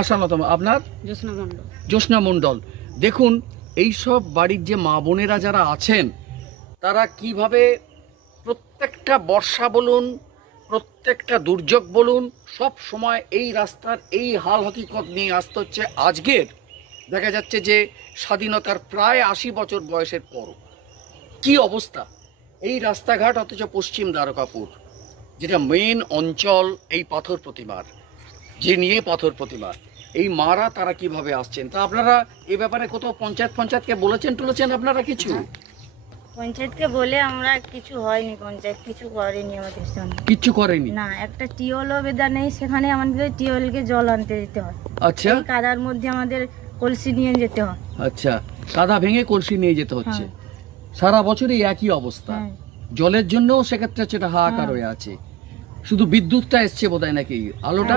আশালতা, আপনার? জ্যোৎস্না মণ্ডল। দেখুন, এই সব বাড়ির যে মা বোনেরা যারা আছেন তারা কিভাবে প্রত্যেকটা বর্ষা বলুন, প্রত্যেকটা দুর্যোগ বলুন, সব সময় এই রাস্তার এই হাল হকিকত নিয়ে আসতে হচ্ছে। আজকের দেখা যাচ্ছে যে স্বাধীনতার প্রায় 80 বছর বয়সের পর কি অবস্থা এই রাস্তাঘাট, অথচ পশ্চিম দ্বারকাপুর যেটা মেন অঞ্চল এই পাথর প্রতিমার, যে নিয়ে পাথর প্রতিমা, এই মারা তারা কিভাবে আসছেন, তা আপনারা এই ব্যাপারে কোথাও পঞ্চায়েতকে বলেছেন আপনারা কিছু? পঞ্চায়েতকে বলে আমরা কিছু হয়নি, পঞ্চায়েত কিছু করেনি আমাদের সঙ্গে, কিচ্ছু করেনি না। একটা টিউবওয়েলও বেদা নেই, সেখানে আমাদের টিউবওয়েলকে জল আনতে যেতে হয়। আচ্ছা, এই কাদার মধ্যে আমাদের কলসি নিয়ে যেতে হয়। আচ্ছা, কাদা ভেঙে কলসি নিয়ে যেতে হচ্ছে। সারা বছরই একই অবস্থা। জলের জন্য সেক্ষেত্রে সেটা হাহাকার হয়ে আছে। শুধু বিদ্যুৎটা এসছে বোধহয় নাকি, আলোটা?